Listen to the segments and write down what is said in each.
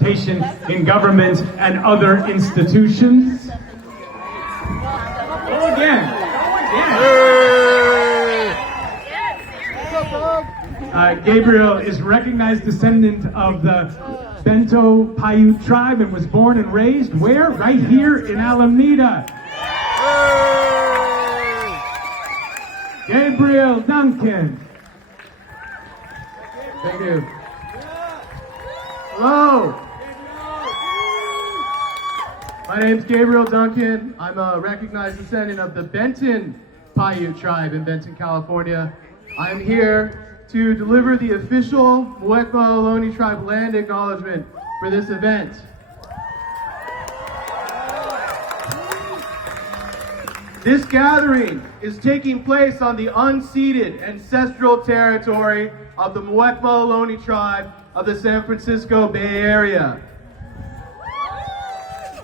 In government and other institutions. Go again. Gabriel is recognized descendant of the Bento Paiute tribe and was born and raised where? Right here in Alameda. Gabriel Duncan. Thank you. Hello. My name's Gabriel Duncan. I'm a recognized descendant of the Benton Paiute tribe in Benton, California. I'm here to deliver the official Muwekma Ohlone tribe land acknowledgement for this event. This gathering is taking place on the unceded ancestral territory of the Muwekma Ohlone tribe of the San Francisco Bay Area.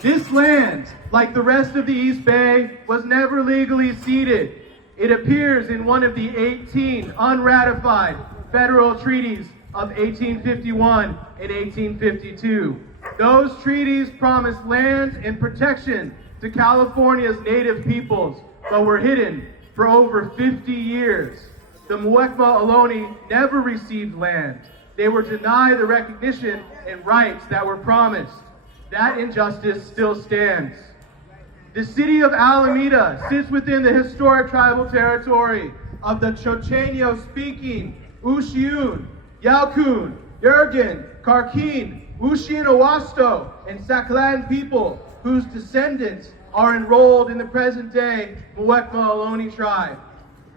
This land, like the rest of the East Bay, was never legally ceded. It appears in one of the 18 unratified federal treaties of 1851 and 1852. Those treaties promised land and protection to California's native peoples, but were hidden for over 50 years. The Muwekma Ohlone never received land. They were denied the recognition and rights that were promised. That injustice still stands. The city of Alameda sits within the historic tribal territory of the Chochenyo-speaking Ushiun, Yalkun, Durgan, Karkin, Ushin-Owasto, and Saklan people whose descendants are enrolled in the present-day Muwekma Ohlone tribe.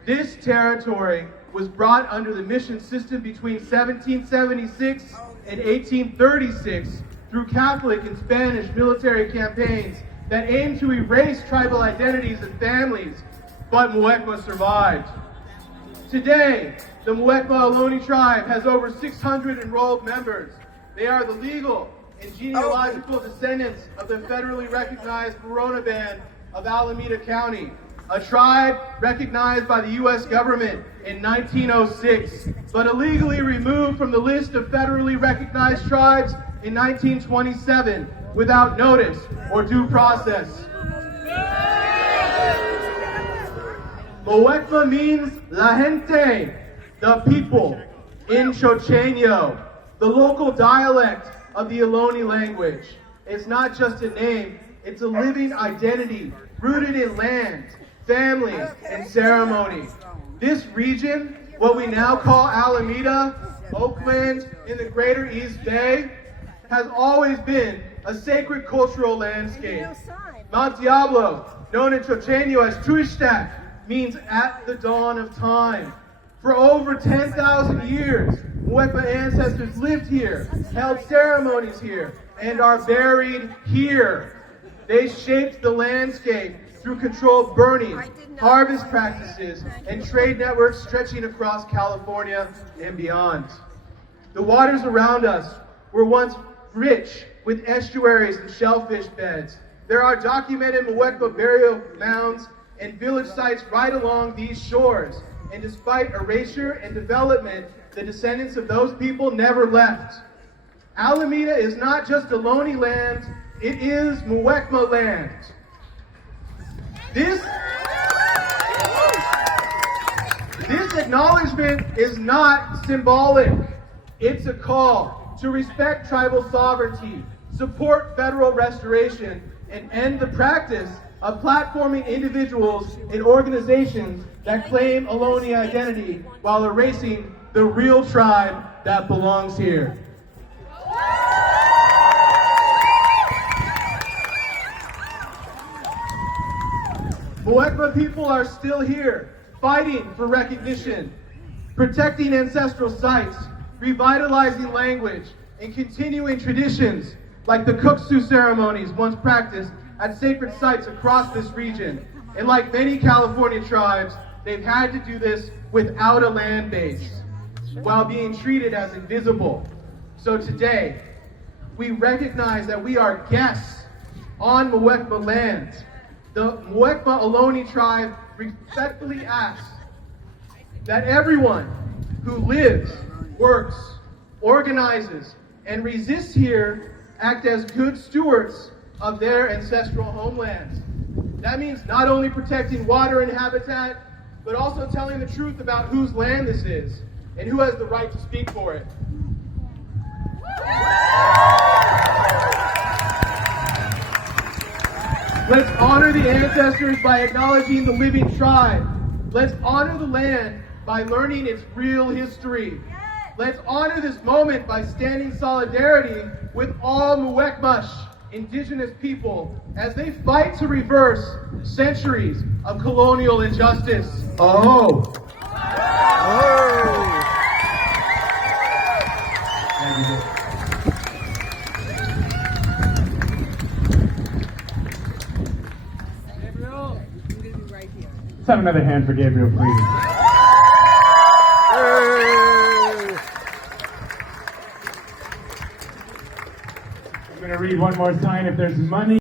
This territory was brought under the mission system between 1776 and 1836 through Catholic and Spanish military campaigns that aimed to erase tribal identities and families, but Muwekma survived. Today, the Muwekma Ohlone tribe has over 600 enrolled members. They are the legal and genealogical descendants of the federally recognized Corona Band of Alameda County, a tribe recognized by the U.S. government in 1906, but illegally removed from the list of federally recognized tribes in 1927 without notice or due process. Muwekma means la gente, the people, in Chochenyo, the local dialect of the Ohlone language. It's not just a name, it's a living identity rooted in land, family, and ceremony. This region, what we now call Alameda, Oakland, in the greater East Bay, has always been a sacred cultural landscape. Mount Diablo, known in Chochenyo as Tuishtak, means at the dawn of time. For over 10,000 years, Muwekma ancestors lived here, held ceremonies here, and are buried here. They shaped the landscape through controlled burning, harvest practices, and trade networks stretching across California and beyond. The waters around us were once rich with estuaries and shellfish beds. There are documented Muwekma burial mounds and village sites right along these shores. And despite erasure and development, the descendants of those people never left. Alameda is not just Ohlone land, it is Muwekma land. This acknowledgement is not symbolic. It's a call to respect tribal sovereignty, support federal restoration, and end the practice of platforming individuals and organizations that claim Ohlone identity while erasing the real tribe that belongs here. Muwekma people are still here, fighting for recognition, protecting ancestral sites, revitalizing language, and continuing traditions like the Kuksu ceremonies once practiced at sacred sites across this region. And like many California tribes, they've had to do this without a land base, while being treated as invisible. So today, we recognize that we are guests on Muwekma land. The Muwekma Ohlone tribe respectfully asks that everyone who lives, works, organizes, and resists here act as good stewards of their ancestral homelands. That means not only protecting water and habitat, but also telling the truth about whose land this is and who has the right to speak for it. Let's honor the ancestors by acknowledging the living tribe. Let's honor the land by learning its real history. Let's honor this moment by standing in solidarity with all Muwekmush indigenous people as they fight to reverse centuries of colonial injustice. Oh! Gabriel, you're going to be right here. Let's have another hand for Gabriel, please. I'm going to read one more sign. If there's money